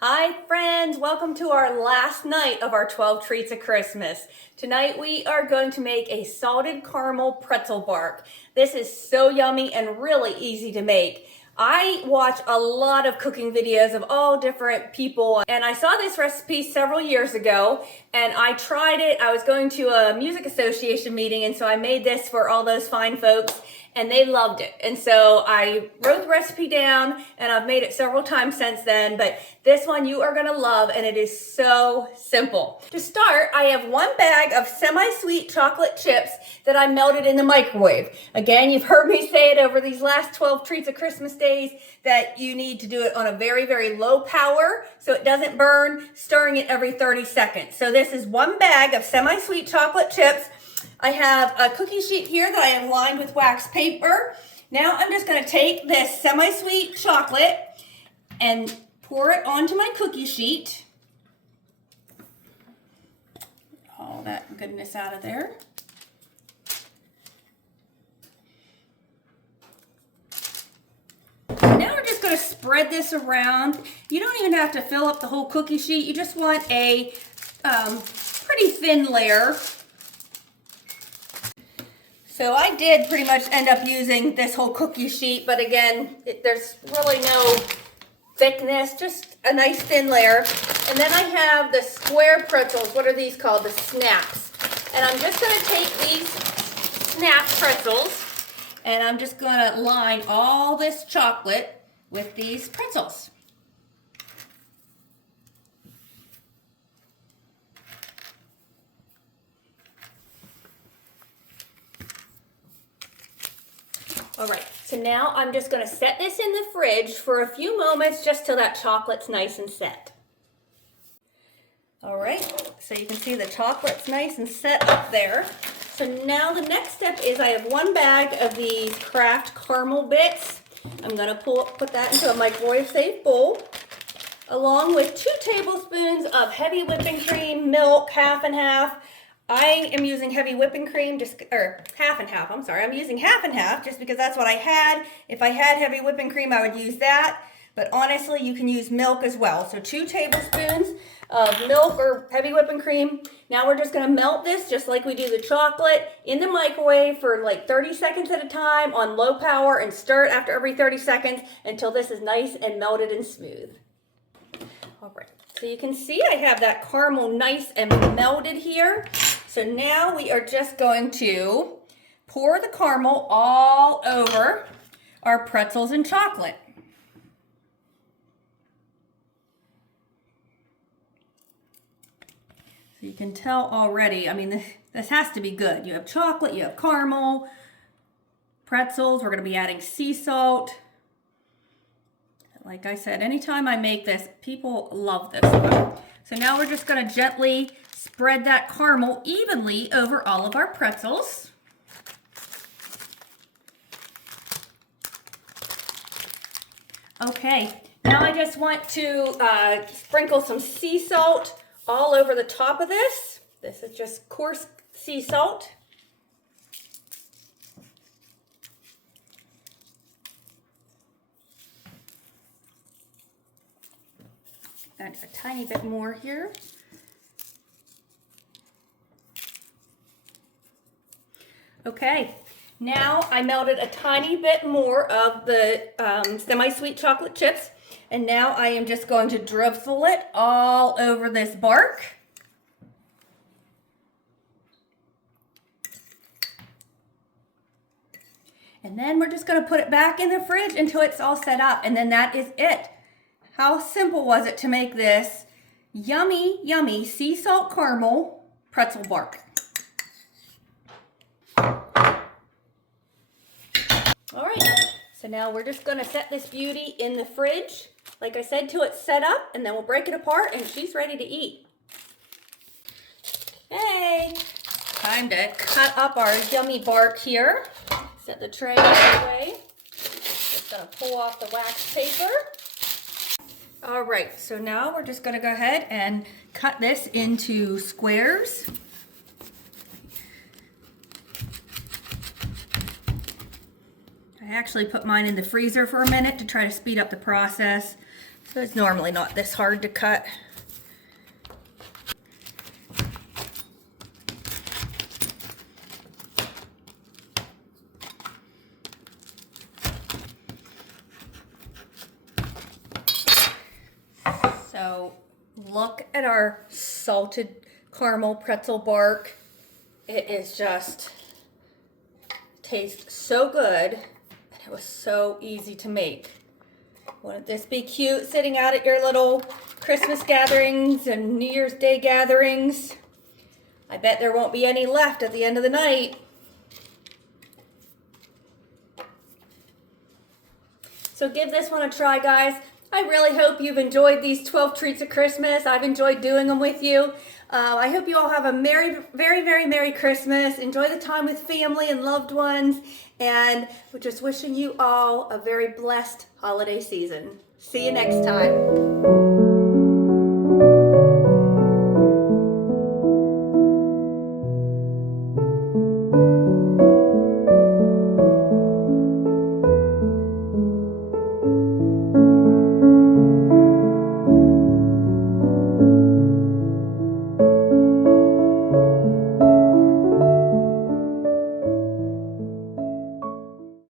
Hi friends, welcome to our last night of our 12 treats of Christmas. Tonight we are going to make a salted caramel pretzel bark. This is so yummy and really easy to make. I watch a lot of cooking videos of all different people, and I saw this recipe several years ago and I tried it. I was going to a music association meeting, and so I made this for all those fine folks and they loved it. And so I wrote the recipe down and I've made it several times since then, but this one you are gonna love and it is so simple. To start, I have 1 bag of semi-sweet chocolate chips that I melted in the microwave. Again, you've heard me say it over these last 12 treats of Christmas days that you need to do it on a very, very low power so it doesn't burn, stirring it every 30 seconds. So this is 1 bag of semi-sweet chocolate chips. I have a cookie sheet here that I have lined with wax paper. Now I'm just going to take this semi-sweet chocolate and pour it onto my cookie sheet. All that goodness out of there. Now we're just going to spread this around. You don't even have to fill up the whole cookie sheet. You just want a pretty thin layer. So I did pretty much end up using this whole cookie sheet, but again, there's really no thickness, just a nice thin layer. And then I have the square pretzels. What are these called? The snaps. And I'm just going to take these snap pretzels and I'm just going to line all this chocolate with these pretzels. All right, so now I'm just going to set this in the fridge for a few moments just till that chocolate's nice and set. All right, so you can see the chocolate's nice and set up there. So now the next step is I have 1 bag of these Kraft caramel bits. I'm going to put that into a microwave-safe bowl, along with 2 tablespoons of heavy whipping cream, milk, half and half. I am using heavy whipping cream, half and half, I'm sorry. I'm using half and half just because that's what I had. If I had heavy whipping cream, I would use that. But honestly, you can use milk as well. So 2 tablespoons of milk or heavy whipping cream. Now we're just gonna melt this just like we do the chocolate in the microwave for like 30 seconds at a time on low power and stir it after every 30 seconds until this is nice and melted and smooth. All right, so you can see I have that caramel nice and melted here. So now we are just going to pour the caramel all over our pretzels and chocolate. So you can tell already, I mean, this has to be good. You have chocolate, you have caramel, pretzels. We're going to be adding sea salt. Like I said, anytime I make this, people love this one. So now we're just going to gently spread that caramel evenly over all of our pretzels. Okay, now I just want to sprinkle some sea salt all over the top of this. This is just coarse sea salt. Add a tiny bit more here. Okay, now I melted a tiny bit more of the semi-sweet chocolate chips, and now I am just going to drizzle it all over this bark. And then we're just going to put it back in the fridge until it's all set up, and then that is it. How simple was it to make this yummy, yummy sea salt caramel pretzel bark? All right, so now we're just gonna set this beauty in the fridge, like I said, till it's set up, and then we'll break it apart and she's ready to eat. Hey, time to cut up our yummy bark here. Set the tray out of the way. Just gonna pull off the wax paper. All right, so now we're just gonna go ahead and cut this into squares. I I actually put mine in the freezer for a minute to try to speed up the process. So it's normally not this hard to cut. So look at our salted caramel pretzel bark. It is just, tastes so good, and it was so easy to make. Wouldn't this be cute sitting out at your little Christmas gatherings and New Year's Day gatherings? I bet there won't be any left at the end of the night. So give this one a try, guys. I really hope you've enjoyed these 12 treats of Christmas. I've enjoyed doing them with you. I hope you all have a very, very Merry Christmas. Enjoy the time with family and loved ones. And we're just wishing you all a very blessed holiday season. See you next time.